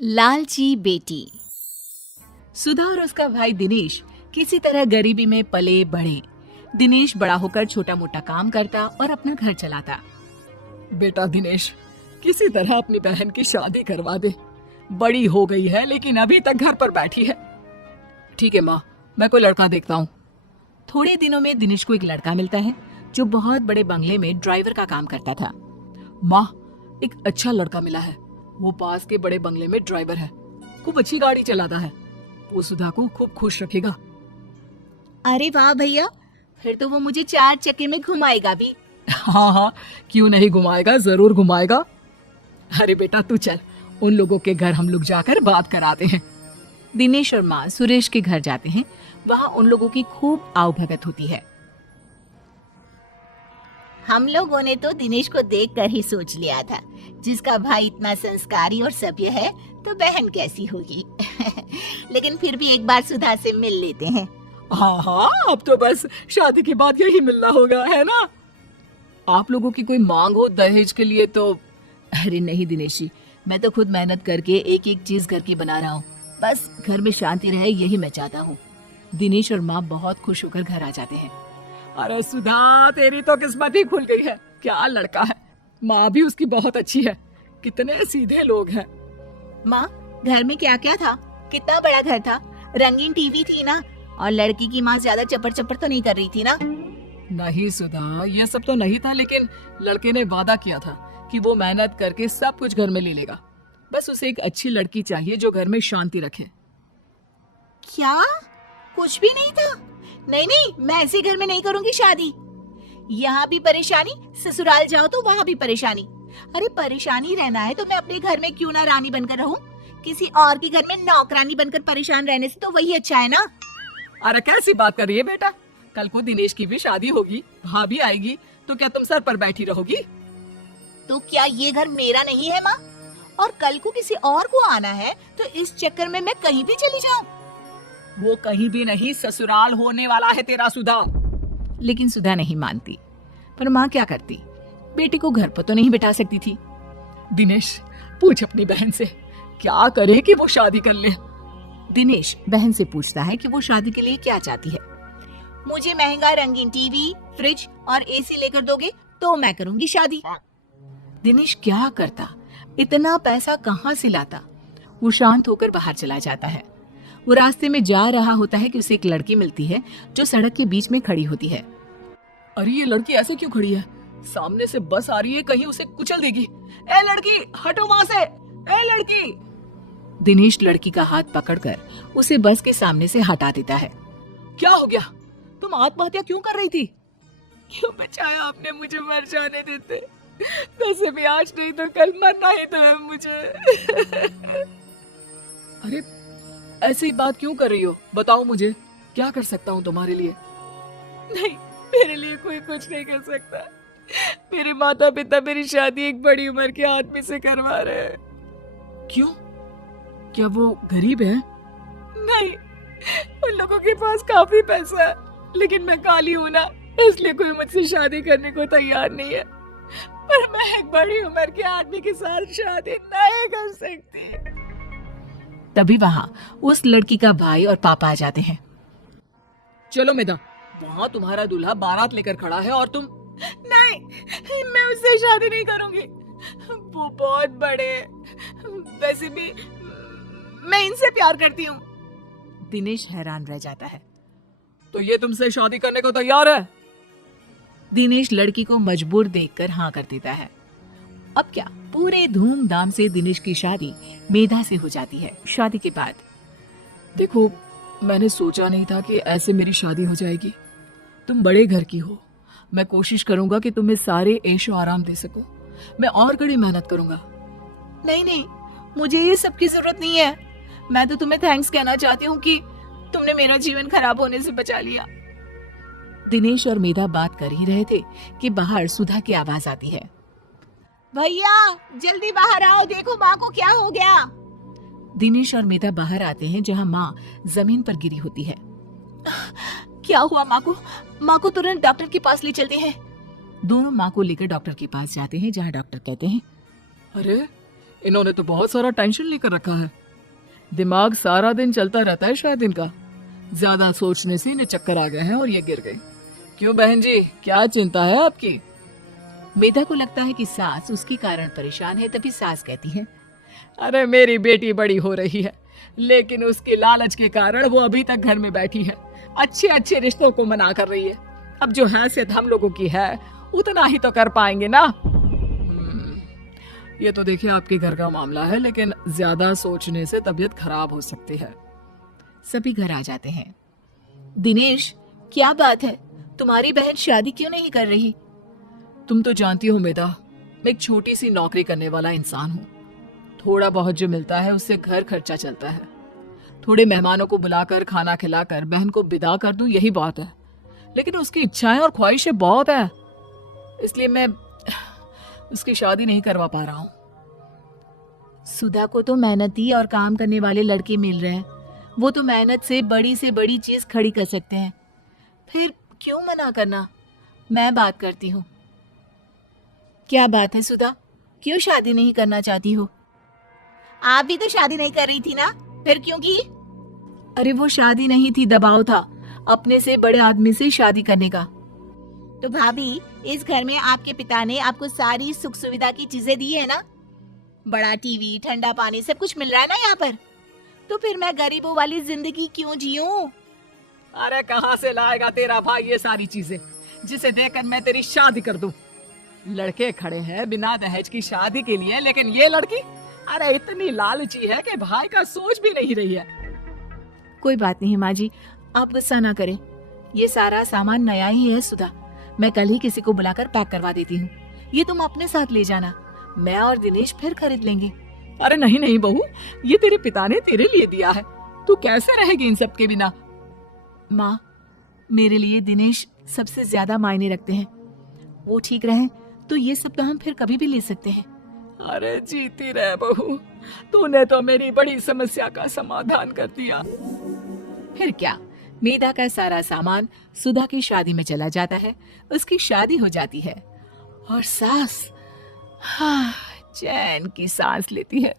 लालची बेटी। सुधा और उसका भाई दिनेश किसी तरह गरीबी में पले बढ़े। दिनेश बड़ा होकर छोटा मोटा काम करता और अपना घर चलाता। बेटा दिनेश, किसी तरह अपनी बहन की शादी करवा दे। बड़ी हो गई है लेकिन अभी तक घर पर बैठी है। ठीक है माँ, मैं कोई लड़का देखता हूँ। थोड़े दिनों में दिनेश को एक लड़का मिलता है जो बहुत बड़े बंगले में ड्राइवर का काम करता था। माँ, एक अच्छा लड़का मिला है। वो पास के बड़े बंगले में ड्राइवर है, खूब अच्छी गाड़ी चलाता है। वो सुधा को खूब खुश रखेगा। अरे वाह भैया, फिर तो वो मुझे 4 चक्के में घुमाएगा भी। हाँ हाँ, क्यों नहीं घुमाएगा, जरूर घुमाएगा। अरे बेटा तू चल, उन लोगों के घर हम लोग जाकर बात कराते हैं। दिनेश और माँ सुरेश के घर जाते हैं। वहाँ उन लोगों की खूब आवभगत होती है। हम लोगों ने तो दिनेश को देखकर ही सोच लिया था, जिसका भाई इतना संस्कारी और सभ्य है तो बहन कैसी होगी। लेकिन फिर भी एक बार सुधा से मिल लेते हैं। हाँ हाँ, अब तो बस शादी के बाद यही मिलना होगा, है ना? आप लोगों की कोई मांग हो दहेज के लिए तो? अरे नहीं दिनेश जी, मैं तो खुद मेहनत करके एक एक चीज घर की बना रहा हूँ। बस घर में शांति रहे, यही मैं चाहता हूँ। दिनेश और माँ बहुत खुश होकर घर आ जाते हैं। अरे सुधा, तेरी तो किस्मत ही खुल गई है। क्या लड़का है। माँ भी उसकी बहुत अच्छी है। कितने सीधे लोग हैं। माँ, घर में क्या क्या था? कितना बड़ा घर था? रंगीन टीवी थी ना? और लड़की की माँ ज्यादा चपर चपर तो नहीं कर रही थी ना? नहीं सुधा, ये सब तो नहीं था, लेकिन लड़के ने वादा किया था कि वो मेहनत करके सब कुछ घर में ले लेगा। बस उसे एक अच्छी लड़की चाहिए जो घर में शांति रखे। क्या? कुछ भी नहीं था? नहीं नहीं, मैं ऐसे घर में नहीं करूंगी शादी। यहाँ भी परेशानी, ससुराल जाओ तो वहाँ भी परेशानी। अरे परेशानी रहना है तो मैं अपने घर में क्यों ना रानी बनकर रहूं? किसी और के घर में नौकरानी बनकर परेशान रहने से तो वही अच्छा है ना? अरे कैसी बात कर रही है बेटा? कल को दिनेश की भी शादी होगी, भाभी आएगी, तो क्या तुम सर पर बैठी रहोगी? तो क्या ये घर मेरा नहीं है माँ? और कल को किसी और को आना है तो इस चक्कर में मैं कहीं भी चली जाऊं? वो कहीं भी नहीं, ससुराल होने वाला है तेरा सुधा। लेकिन सुधा नहीं मानती। पर माँ क्या करती? बेटी को घर पर तो नहीं बिठा सकती थी। दिनेश, पूछ अपनी बहन से क्या करे कि वो शादी कर ले। दिनेश बहन से पूछता है कि वो शादी के लिए क्या चाहती है। मुझे महंगा रंगीन टीवी, फ्रिज और एसी लेकर दोगे तो मैं करूंगी शादी। दिनेश क्या करता? इतना पैसा कहाँ से लाता? वो शांत होकर बाहर चला जाता है। वो रास्ते में जा रहा होता है कि उसे एक लड़की मिलती है जो सड़क के बीच में खड़ी होती है। अरे ये लड़की ऐसे क्यों खड़ी है? सामने से बस आ रही है, कहीं उसे कुचल देगी। ए लड़की, हटो वहां से। ए लड़की। दिनेश लड़की का हाथ पकड़कर उसे बस के सामने से हटा देता है। क्या हो गया? तुम आत्महत्या क्यों कर रही थी? क्यों बचाया आपने मुझे मर जाने देते? वैसे भी आज नहीं तो कल मरना ही तो है मुझे। अरे ऐसी बात क्यों कर रही हो? बताओ मुझे, क्या कर सकता हूँ तुम्हारे लिए? नहीं, मेरे लिए कोई कुछ नहीं कर सकता। मेरे माता पिता मेरी शादी एक बड़ी उम्र के आदमी से करवा रहे हैं। क्यों? क्या वो गरीब है? नहीं, उन लोगों के पास काफी पैसा है, लेकिन मैं काली हूँ ना, इसलिए कोई मुझसे शादी करने को तैयार नहीं है। पर मैं एक बड़ी उम्र के आदमी के साथ शादी नहीं कर सकती। तभी वहाँ उस लड़की का भाई और पापा आ जाते हैं। चलो मेधा, वहाँ तुम्हारा दूल्हा बारात लेकर खड़ा है और तुम? नहीं, मैं उससे शादी नहीं करूंगी। वो बहुत बड़े, वैसे भी मैं इनसे प्यार करती हूँ। दिनेश हैरान रह जाता है। तो ये तुमसे शादी करने को तैयार है? दिनेश लड़की को मजबूर देखकर हाँ कर देता है। अब क्या, पूरे धूमधाम से दिनेश की शादी मेधा से हो जाती है। शादी के बाद देखो, मैंने सोचा नहीं था कि ऐसे मेरी शादी हो जाएगी। तुम बड़े घर की हो, मैं कोशिश करूंगा कि तुम्हें सारे ऐशो आराम दे सको। मैं और कड़ी मेहनत करूंगा। नहीं नहीं, मुझे ये सब की जरूरत नहीं है। मैं तो तुम्हें थैंक्स कहना चाहती हूँ कि तुमने मेरा जीवन खराब होने से बचा लिया। दिनेश और मेधा बात कर ही रहे थे कि बाहर सुधा की आवाज आती है। भैया जल्दी बाहर आओ, देखो माँ को क्या हो गया। दिनेश और मेधा बाहर आते हैं जहाँ माँ जमीन पर गिरी होती है। क्या हुआ माँ को? माँ को तुरंत डॉक्टर के पास ले चलते हैं। दोनों माँ को लेकर डॉक्टर के पास जाते हैं, जहाँ डॉक्टर कहते हैं, अरे इन्होंने तो बहुत सारा टेंशन लेकर रखा है। दिमाग सारा दिन चलता रहता है शायद इनका। ज्यादा सोचने से इन्हें चक्कर आ गए हैं और ये गिर गई। क्यों बहन जी, क्या चिंता है आपकी? मेधा को लगता है कि सास उसके कारण परेशान है, तभी सास कहती है, अरे मेरी बेटी बड़ी हो रही है, लेकिन उसके लालच के कारण वो अभी तक घर में बैठी है, अच्छे अच्छे रिश्तों को मना कर रही है। अब जो हैसियत हम लोगों की है उतना ही तो कर पाएंगे ना। ये तो देखिए आपके घर का मामला है, लेकिन ज्यादा सोचने से तबीयत खराब हो सकती है। सभी घर आ जाते हैं। दिनेश, क्या बात है, तुम्हारी बहन शादी क्यों नहीं कर रही? तुम तो जानती हो मेधा, मैं एक छोटी सी नौकरी करने वाला इंसान हूँ। थोड़ा बहुत जो मिलता है उससे घर खर्चा चलता है। थोड़े मेहमानों को बुलाकर खाना खिलाकर बहन को विदा कर दूं, यही बात है। लेकिन उसकी इच्छाएं और ख्वाहिशें बहुत है, इसलिए मैं उसकी शादी नहीं करवा पा रहा हूँ। सुधा को तो मेहनती और काम करने वाले लड़के मिल रहे हैं, वो तो मेहनत से बड़ी चीज खड़ी कर सकते हैं, फिर क्यों मना करना? मैं बात करती हूँ। क्या बात है सुधा, क्यों शादी नहीं करना चाहती हो? आप भी तो शादी नहीं कर रही थी ना, फिर क्यों की? अरे वो शादी नहीं थी, दबाव था अपने से बड़े आदमी से शादी करने का। तो भाभी, इस घर में आपके पिता ने आपको सारी सुख सुविधा की चीजें दी है ना, बड़ा टीवी, ठंडा पानी, सब कुछ मिल रहा है ना यहाँ पर, तो फिर मैं गरीबों वाली जिंदगी क्यों जीऊं? अरे कहाँ से लाएगा तेरा भाई ये सारी चीजें, जिसे देकर मैं तेरी शादी कर दूं? लड़के खड़े हैं बिना दहेज की शादी के लिए, लेकिन ये लड़की अरे इतनी लालची है कि भाई का सोच भी नहीं रही है। कोई बात नहीं माँ जी, आप गुस्सा ना करें, ये सारा सामान नया ही है सुधा, मैं कल ही किसी को बुलाकर पैक करवा देती हूँ। ये तुम अपने साथ ले जाना, मैं और दिनेश फिर खरीद लेंगे। अरे नहीं नहीं बहू, ये तेरे पिता ने तेरे लिए दिया है, तू कैसे रहेगी इन सब के बिना? माँ, मेरे लिए दिनेश सबसे ज्यादा मायने रखते हैं, वो ठीक रहे तो ये सब तो हम फिर कभी भी ले सकते हैं। अरे जीती रह बहू, तूने तो मेरी बड़ी समस्या का समाधान कर दिया। फिर क्या, मेधा का सारा सामान सुधा की शादी में चला जाता है, उसकी शादी हो जाती है और सास चैन की सांस लेती है।